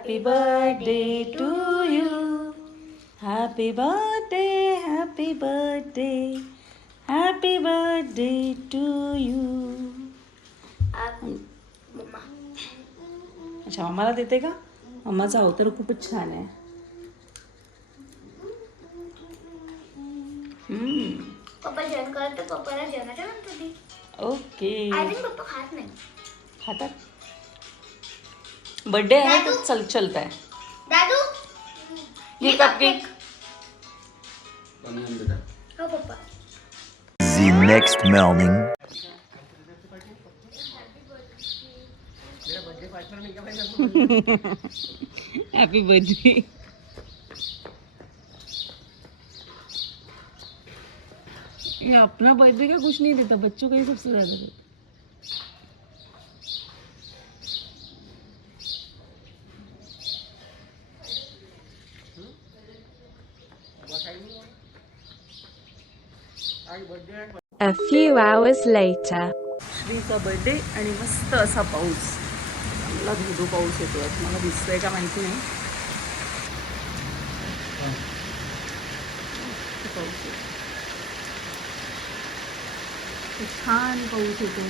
Happy birthday to you. Happy birthday, happy birthday, happy birthday to you. अच्छा मम्माला देते का? मम्माचा अवतार खूपच छान आहे. पप्पा जेवण करत तर पप्पाला जेवणाच्या नंतर दे. ओके. आय थिंक पप्पा खात नाही. खातात. बर्थडे आहे तर चलता है. दादू ये कपकेक. हो पप्पा. The next morning. Happy birthday. ये अपना बर्थडे का कुछ नहीं देता, बच्चों का ही सबसे ज्यादा देता. A few hours later. श्रीचा बर्थडे आणि मस्त असा पाऊस. चांगला धोधो पाऊस येतोय. मला दिसतोय का माहिती नाही. पाऊस येतो. छान पाऊस येतो.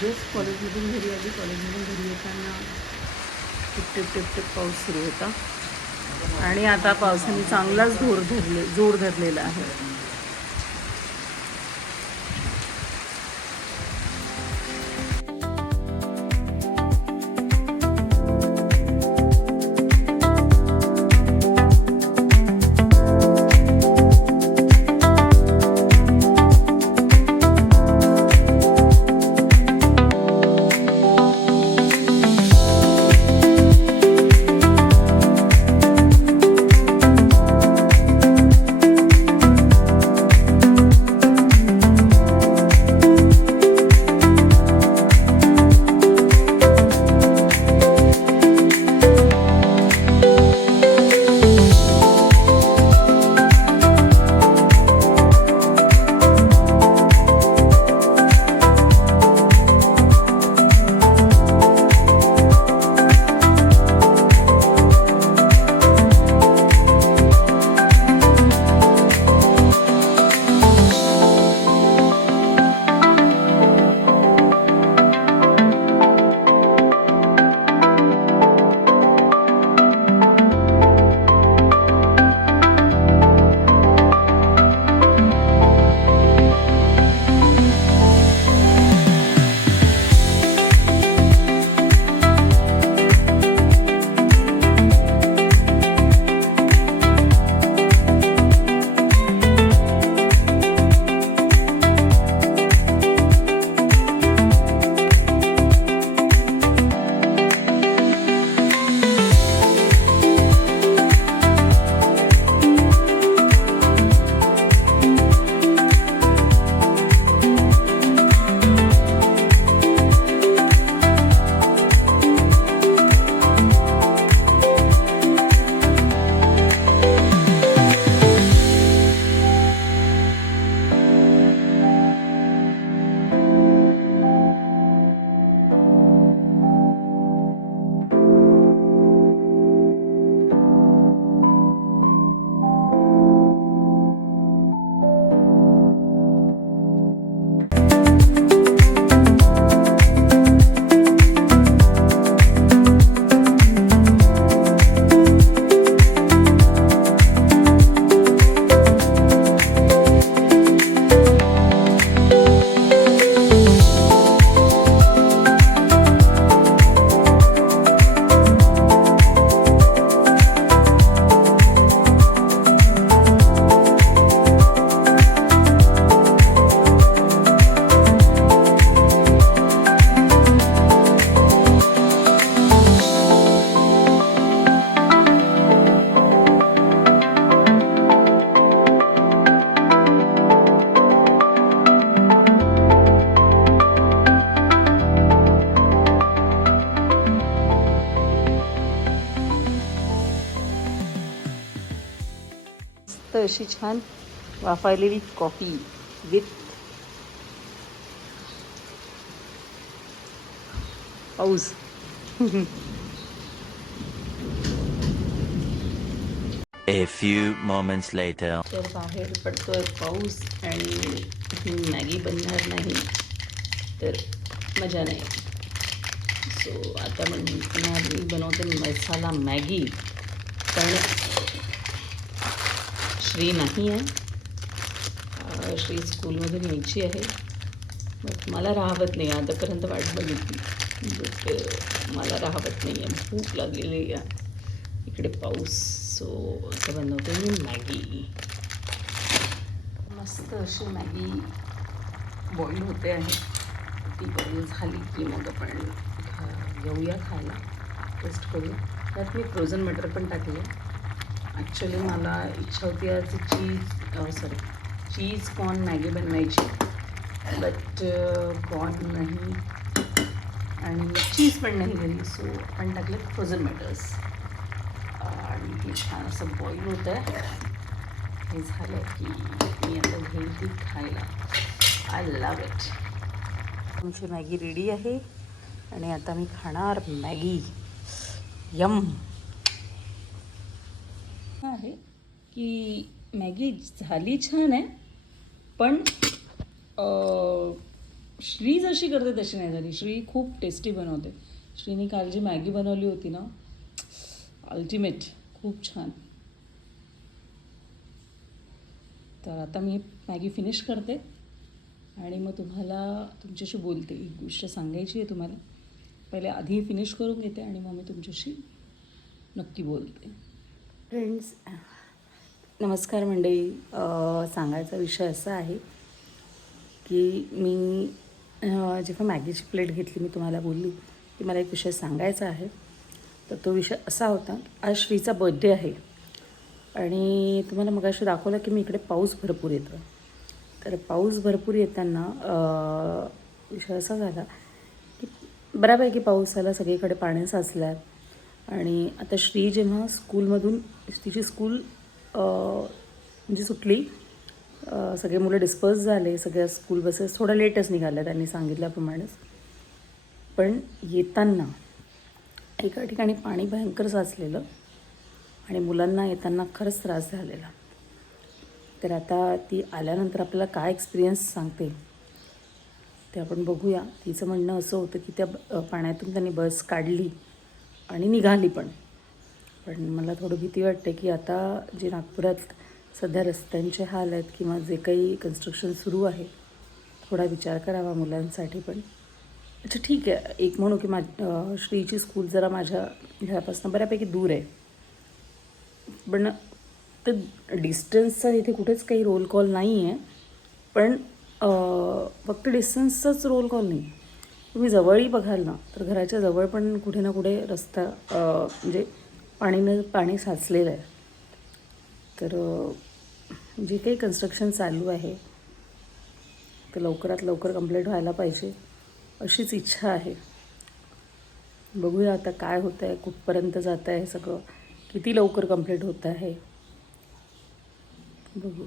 जस्ट कॉलेजमधून घरी आली. कॉलेजमधून घरी येताना टिप टिप टिप टिप पाऊस सुरू होता आणि आता पावसाने चांगलाच जोर धरलेला आहे. अशी छान वाफाळलेली कॉफी विथ पाऊस. A few moments later. तर बाहेर पडतोय पाऊस आणि ही मॅगी बनणार नाही तर मजा नाही. सो आता मी बनवते मसाला मॅगी. पण श्री नाही आहे. श्री स्कूलमधून यायची आहे. बट मला राहवत नाही. आतापर्यंत वाट बघितली बट मला राहवत नाही आहे. भूक लागलेली आहे. इकडे पाऊस. सो आता बनवते मी मॅगी. मस्त अशी मॅगी बॉईल होते आहे. ती बॉईल झाली की मग आपण घेऊया खायला. टेस्ट करूया. त्यात मी फ्रोझन मटर पण टाकले. ॲक्च्युली मला इच्छा होती आज चीज कॉर्न मॅगी बनवायची. बट कॉर्न नाही आणि चीज पण नाही घरी. सो आपण टाकले फ्रोझन मटर्स आणि ते छान असं बॉईल होतं आहे. हे झालं की मी आता घेईल ती खायला. I love it. तुमची मॅगी रेडी आहे आणि आता मी खाणार मॅगी. यम. आहे की मॅगी झाली छान आहे पण श्री जशी करते तशी नाही झाली. श्री खूप टेस्टी बनवते. श्रीने काल जी मॅगी बनवली होती ना अल्टिमेट. खूप छान. तर आता मी मॅगी फिनिश करते आणि मग तुम्हाला तुमच्याशी बोलते. एक गोष्ट सांगायची आहे तुम्हाला. पहिले आधी फिनिश करून घेते आणि मग मी तुमच्याशी नक्की बोलते. फ्रेंड्स नमस्कार मंडळी. सांगायचा विषय असा आहे की मी जेव्हा मॅगीची प्लेट घेतली मी तुम्हाला बोलली की मला एक विषय सांगायचा आहे. तर तो विषय असा होता. आज श्रीचा बर्थडे आहे आणि तुम्हाला मगाशी दाखवलं की मी इकडे पाऊस भरपूर येतो. तर पाऊस भरपूर येताना विषय असा झाला की बऱ्यापैकी पाऊस आला. सगळीकडे पाणी साचलं आणि आता श्री जेव्हा स्कूलमधून तिची स्कूल म्हणजे सुटली. सगळे मुलं डिस्पर्स झाले. सगळ्या स्कूल बसेस थोडा लेटच निघाल्या त्यांनी सांगितल्याप्रमाणेच. पण येताना एका ठिकाणी पाणी भयंकर साचलेलं आणि मुलांना येताना खरंच त्रास झालेला. तर आता ती आल्यानंतर आपल्याला काय एक्सपिरियन्स सांगते ते आपण बघूया. तिचं म्हणणं असं होतं की त्या पाण्यातून त्यांनी बस काढली आणि निघाली पण मला थोडं भीती वाटते की आता जे नागपुरात सध्या रस्त्यांचे हाल आहेत किंवा जे काही कन्स्ट्रक्शन सुरू आहे थोडा विचार करावा मुलांसाठी पण. अच्छा ठीक आहे. एक म्हणू की श्रीची स्कूल जरा माझ्या घरापासून बऱ्यापैकी दूर आहे. पण ते डिस्टन्सचा इथे कुठेच काही रोल कॉल नाही आहे. पण फक्त डिस्टन्सचाच रोल कॉल नाही. तुम्ही जवळही बघाल ना तर घराच्या जवळ पण कुठे ना कुठे रस्ता म्हणजे पाणी साचलेलं आहे. तर जे काही कन्स्ट्रक्शन चालू आहे ते लवकरात लवकर कंप्लीट व्हायला पाहिजे अशीच इच्छा आहे. बघूया आता काय होतं आहे. कुठपर्यंत जातं आहे सगळं. किती लवकर कंप्लीट होतं आहे बघू.